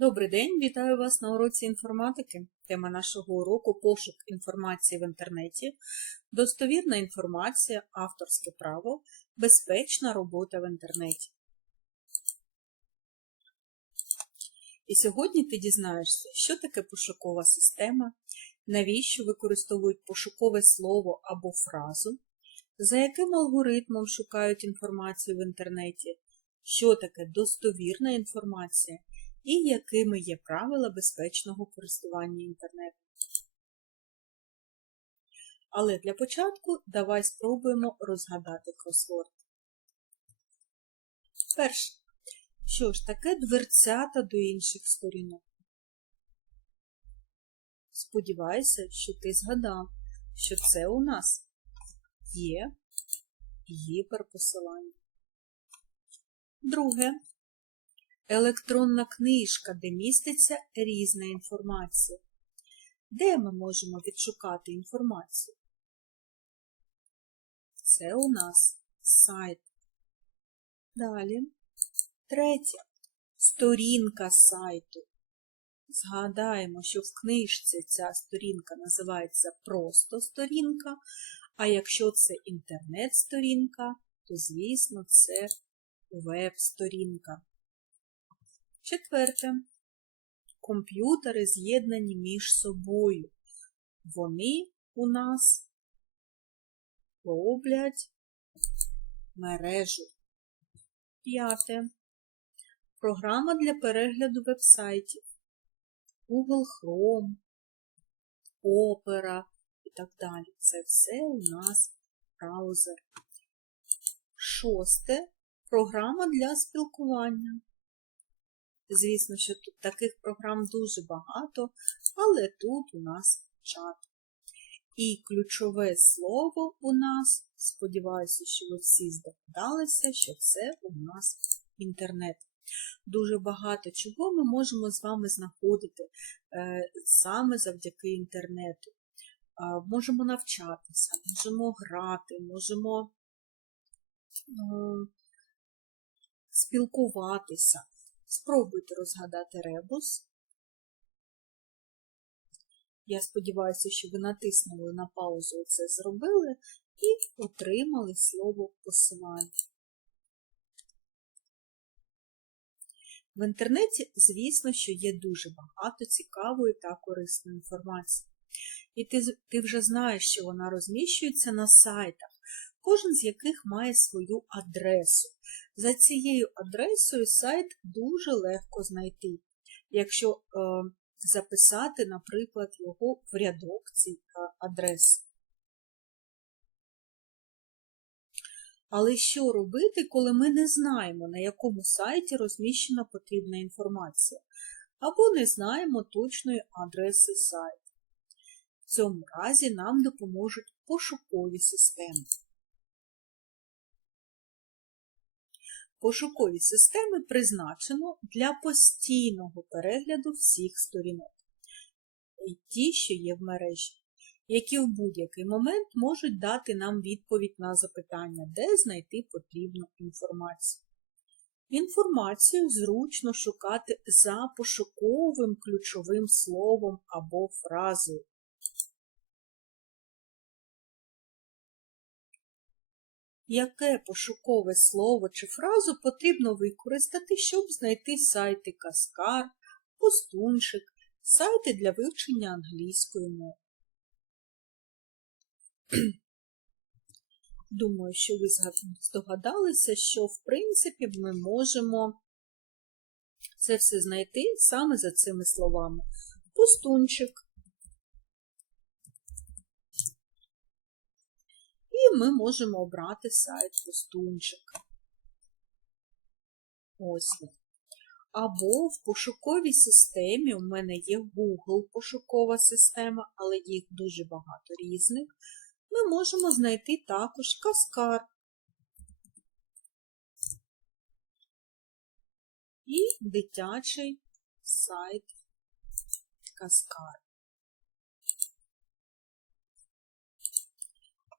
Добрий день, вітаю вас на уроці інформатики. Тема нашого уроку пошук інформації в інтернеті, достовірна інформація, авторське право, безпечна робота в інтернеті. І сьогодні ти дізнаєшся, що таке пошукова система, навіщо використовують пошукове слово або фразу, за яким алгоритмом шукають інформацію в інтернеті, що таке достовірна інформація і якими є правила безпечного користування інтернетом. Але для початку давай спробуємо розгадати кросворд. Перше. Що ж таке дверцята до інших сторінок? Сподіваюся, що ти згадав, що це у нас є гіперпосилання. Друге. Електронна книжка, де міститься різна інформація. Де ми можемо відшукати інформацію? Це у нас сайт. Далі. Третє. Сторінка сайту. Згадаємо, що в книжці ця сторінка називається просто сторінка, а якщо це інтернет-сторінка, то, звісно, це веб-сторінка. Четверте. Комп'ютери з'єднані між собою. Вони у нас роблять мережу. П'яте. Програма для перегляду вебсайтів. Google Chrome, Opera і так далі. Це все у нас браузер. Шосте. Програма для спілкування. Звісно, що тут таких програм дуже багато, але тут у нас чат. І ключове слово у нас, сподіваюся, що ви всі здогадалися, що це у нас інтернет. Дуже багато чого ми можемо з вами знаходити е, саме завдяки інтернету. Е, можемо навчатися, можемо грати, можемо спілкуватися. Спробуйте розгадати ребус. Я сподіваюся, що ви натиснули на паузу це зробили і отримали слово посилання. В інтернеті, звісно, що є дуже багато цікавої та корисної інформації. І ти, ти вже знаєш, що вона розміщується на сайтах, кожен з яких має свою адресу. За цією адресою сайт дуже легко знайти. Якщо е, записати, наприклад, його в рядок цієї адреси. Але що робити, коли ми не знаємо, на якому сайті розміщена потрібна інформація, або не знаємо точної адреси сайту? В цьому разі нам допоможуть пошукові системи. Пошукові системи призначено для постійного перегляду всіх сторінок, і ті, що є в мережі, які в будь-який момент можуть дати нам відповідь на запитання, де знайти потрібну інформацію. Інформацію зручно шукати за пошуковим ключовим словом або фразою. Яке пошукове слово чи фразу потрібно використати, щоб знайти сайти Каскар, Пустунчик, сайти для вивчення англійської мови? Думаю, що ви здогадалися, що, в принципі, ми можемо це все знайти саме за цими словами. Пустунчик. І ми можемо обрати сайт Пустунчика. Ось. Або в пошуковій системі у мене є Google пошукова система, але їх дуже багато різних. Ми можемо знайти також Каскар. І дитячий сайт Каскар.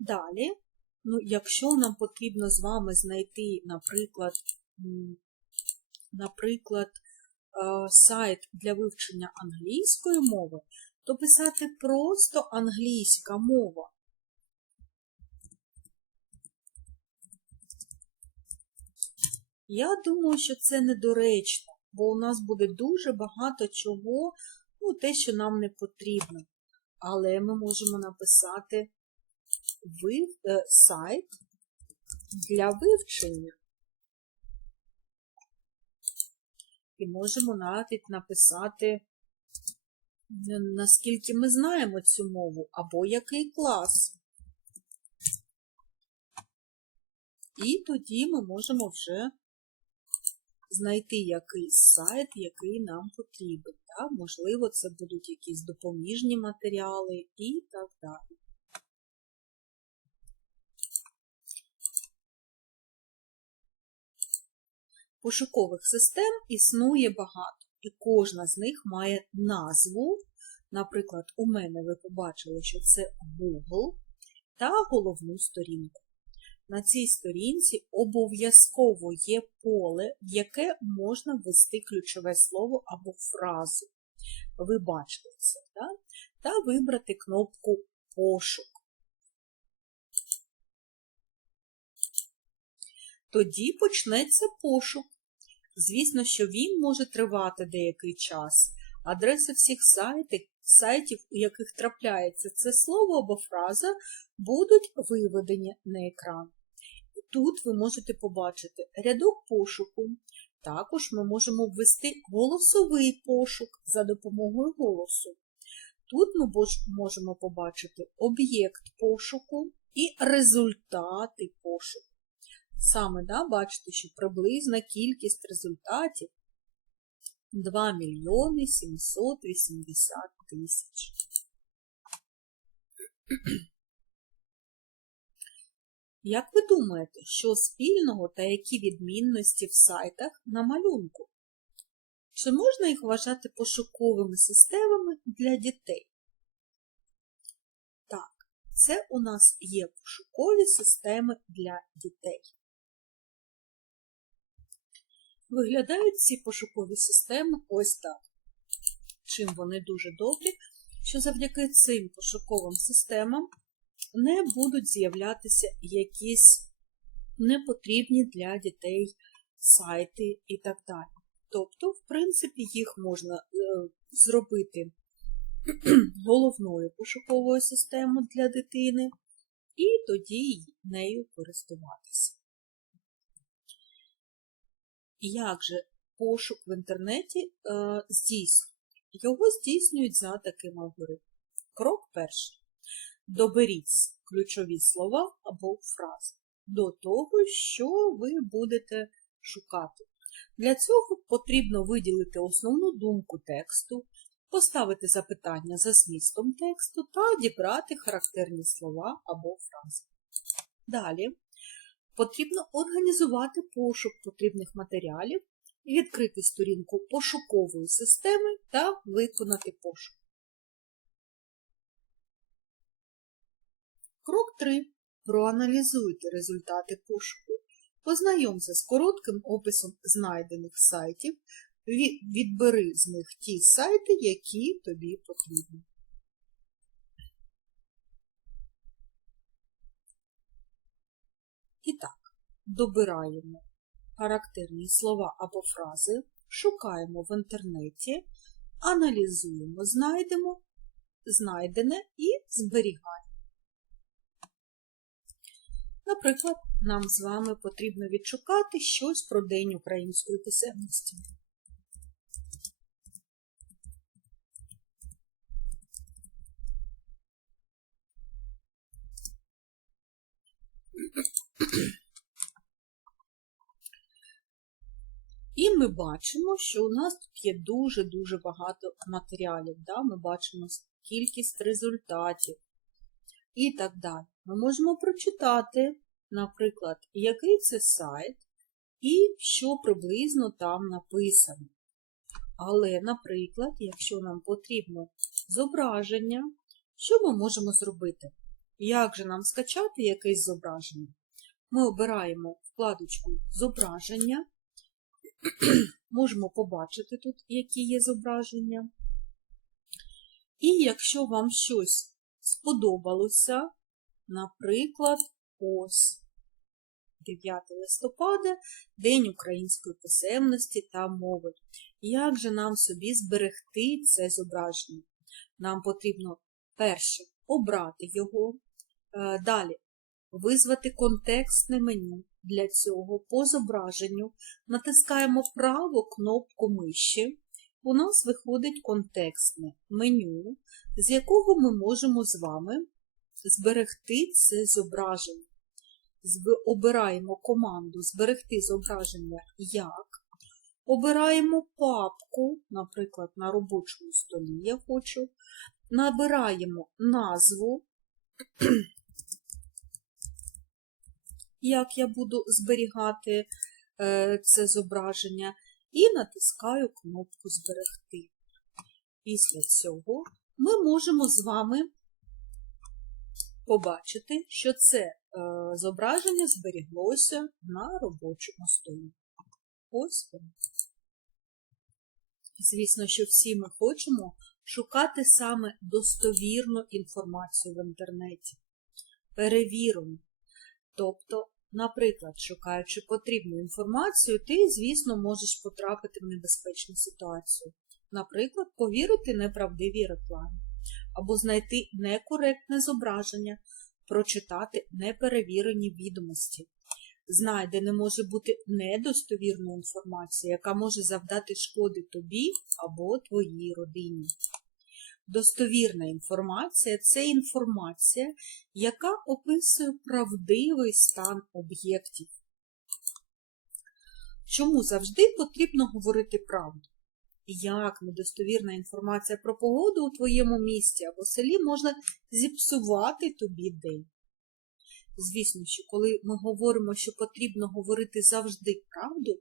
Далі, ну, якщо нам потрібно з вами знайти, наприклад, наприклад, сайт для вивчення англійської мови, то писати просто англійська мова. Я думаю, що це недоречно, бо у нас буде дуже багато чого, ну, те, що нам не потрібно. Але ми можемо написати е, сайт для вивчення. І можемо навіть написати, е, наскільки ми знаємо цю мову, або який клас. І тоді ми можемо вже знайти якийсь сайт, який нам потрібен. Так? Можливо, це будуть якісь допоміжні матеріали і так далі. Пошукових систем існує багато, і кожна з них має назву. Наприклад, у мене ви побачили, що це Google та головну сторінку. На цій сторінці обов'язково є поле, в яке можна ввести ключове слово або фразу. Ви бачите це, так? та вибрати кнопку Пошук. Тоді почнеться пошук. Звісно, що він може тривати деякий час. Адреси всіх сайтів, сайтів, у яких трапляється це слово або фраза, будуть виведені на екран. І Тут ви можете побачити рядок пошуку. Також ми можемо ввести голосовий пошук за допомогою голосу. Тут ми можемо побачити об'єкт пошуку і результати пошуку. Саме, да, бачите, що приблизна кількість результатів 2 мільйони 780 тисяч. Як ви думаєте, що спільного та які відмінності в сайтах на малюнку? Чи можна їх вважати пошуковими системами для дітей? Так, це у нас є пошукові системи для дітей. Виглядають ці пошукові системи ось так. Чим вони дуже добрі, що завдяки цим пошуковим системам не будуть з'являтися якісь непотрібні для дітей сайти і так далі. Тобто, в принципі, їх можна е, зробити головною пошуковою системою для дитини, і тоді нею користуватися. Як же пошук в інтернеті е, здійснюють? Його здійснюють за таким алгоритмом. Крок перший. Доберіть ключові слова або фрази до того, що ви будете шукати. Для цього потрібно виділити основну думку тексту, поставити запитання за змістом тексту та дібрати характерні слова або фрази. Далі потрібно організувати пошук потрібних матеріалів, відкрити сторінку пошукової системи та виконати пошук. Крок 3. Проаналізуйте результати пошуку. Познайомся з коротким описом знайдених сайтів, відбери з них ті сайти, які тобі потрібні. І так, добираємо характерні слова або фрази, шукаємо в інтернеті, аналізуємо, знайдемо, знайдене і зберігаємо. Наприклад, нам з вами потрібно відшукати щось про День української писемності. І ми бачимо, що у нас тут є дуже-дуже багато матеріалів. Да? Ми бачимо кількість результатів і так далі. Ми можемо прочитати, наприклад, який це сайт і що приблизно там написано. Але, наприклад, якщо нам потрібно зображення, що ми можемо зробити? Як же нам скачати якесь зображення? Ми обираємо вкладочку Зображення можемо побачити тут, які є зображення. І якщо вам щось сподобалося, наприклад, ось 9 листопада, День української писемності та мови. Як же нам собі зберегти це зображення? Нам потрібно перше обрати його, е, далі визвати контекстне меню. Для цього по зображенню натискаємо праву кнопку миші. У нас виходить контекстне меню, з якого ми можемо з вами зберегти це зображення. Обираємо команду Зберегти зображення як. Обираємо папку, наприклад, на робочому столі я хочу. Набираємо назву, як я буду зберігати е, це зображення, і натискаю кнопку Зберегти. Після цього ми можемо з вами побачити, що це е, зображення зберіглося на робочому столі. Ось воно. Звісно, що всі ми хочемо шукати саме достовірну інформацію в інтернеті, перевірену. Тобто, наприклад, шукаючи потрібну інформацію, ти, звісно, можеш потрапити в небезпечну ситуацію. Наприклад, повірити неправдивій рекламі, або знайти некоректне зображення, прочитати неперевірені відомості. Знай, де не може бути недостовірна інформація, яка може завдати шкоди тобі або твоїй родині. Достовірна інформація це інформація, яка описує правдивий стан об'єктів. Чому завжди потрібно говорити правду? Як недостовірна інформація про погоду у твоєму місті або селі можна зіпсувати тобі день? Звісно, що коли ми говоримо, що потрібно говорити завжди правду,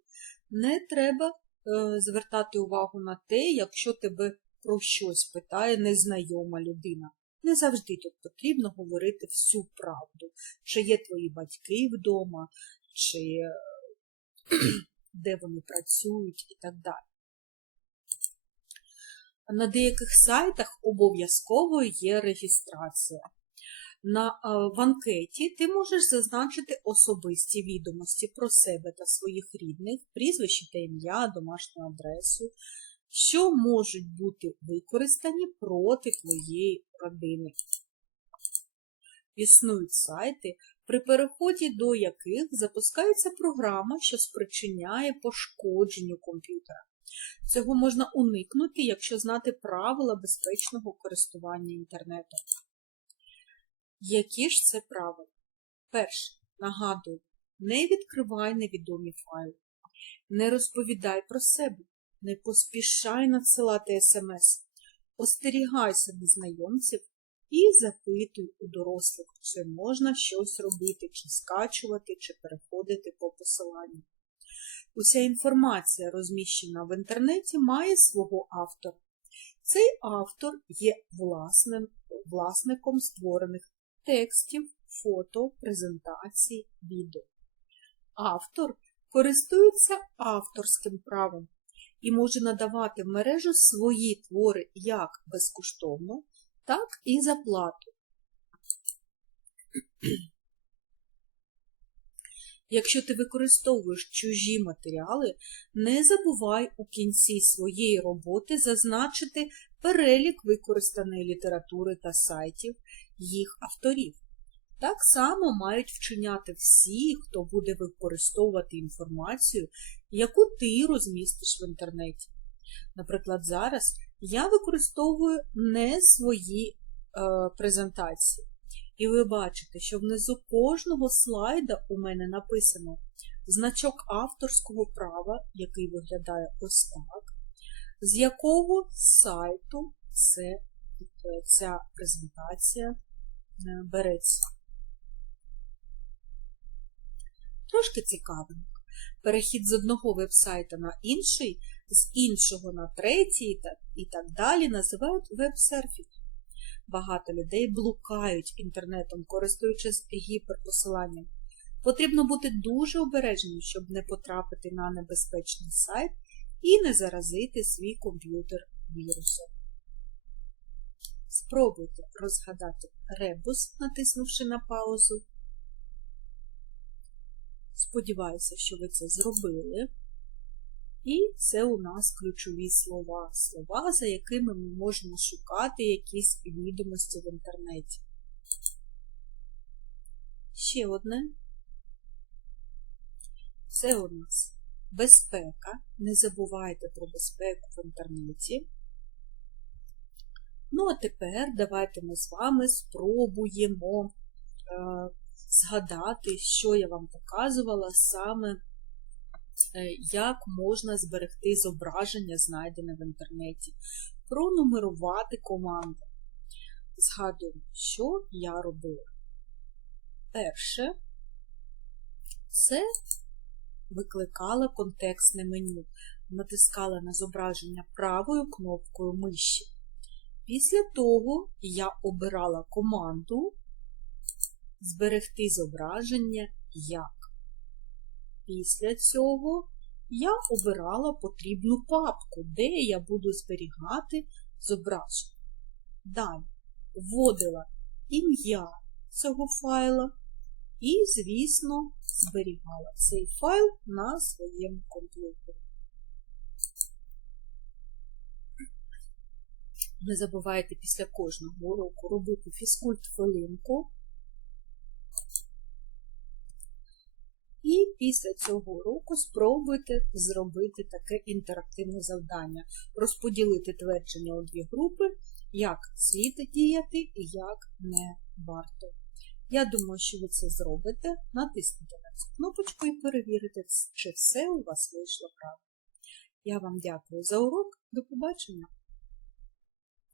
не треба е, звертати увагу на те, якщо тебе про щось питає незнайома людина. Не завжди тут потрібно говорити всю правду, чи є твої батьки вдома, чи де вони працюють і так далі. На деяких сайтах обов'язково є реєстрація. На, е, в анкеті ти можеш зазначити особисті відомості про себе та своїх рідних, прізвище та ім'я, домашню адресу, що можуть бути використані проти твоєї родини. Існують сайти, при переході до яких запускається програма, що спричиняє пошкодженню комп'ютера. Цього можна уникнути, якщо знати правила безпечного користування інтернетом. Які ж це правила? Перше, нагадую, не відкривай невідомі файли, не розповідай про себе, не поспішай надсилати смс, остерігайся незнайомців і запитуй у дорослих, чи можна щось робити, чи скачувати, чи переходити по посиланню. Уся інформація, розміщена в інтернеті, має свого автора. Цей автор є власним, власником створених текстів, фото, презентацій, відео. Автор користується авторським правом і може надавати в мережу свої твори як безкоштовно, так і за плату. Якщо ти використовуєш чужі матеріали, не забувай у кінці своєї роботи зазначити перелік використаної літератури та сайтів їх авторів. Так само мають вчиняти всі, хто буде використовувати інформацію, яку ти розмістиш в інтернеті. Наприклад, зараз я використовую не свої е, презентації. І ви бачите, що внизу кожного слайда у мене написано значок авторського права, який виглядає ось так, з якого сайту це, ця презентація береться. Трошки цікавенько. Перехід з одного вебсайта на інший, з іншого на третій і так далі називають веб-серфінг. Багато людей блукають інтернетом, користуючись гіперпосиланням. Потрібно бути дуже обережним, щоб не потрапити на небезпечний сайт і не заразити свій комп'ютер вірусом. Спробуйте розгадати ребус, натиснувши на паузу. Сподіваюся, що ви це зробили. І це у нас ключові слова. Слова, за якими ми можемо шукати якісь відомості в інтернеті. Ще одне. Це у нас безпека. Не забувайте про безпеку в інтернеті. Ну, а тепер давайте ми з вами спробуємо е, згадати, що я вам показувала саме, е, як можна зберегти зображення, знайдене в інтернеті, пронумерувати команди. Згадуємо, що я робила. Перше, це викликала контекстне меню, натискала на зображення правою кнопкою миші. Після того я обирала команду зберегти зображення як. Після цього я обирала потрібну папку, де я буду зберігати зображення. Далі вводила ім'я цього файла і, звісно, зберігала цей файл на своєму комп'ютері. Не забувайте після кожного уроку робити фізкульт-хвилинку. І після цього уроку спробуйте зробити таке інтерактивне завдання, розподілити твердження у дві групи, як слід діяти і як не варто. Я думаю, що ви це зробите. Натисніть на цю кнопочку і перевірите, чи все у вас вийшло правильно. Я вам дякую за урок. До побачення!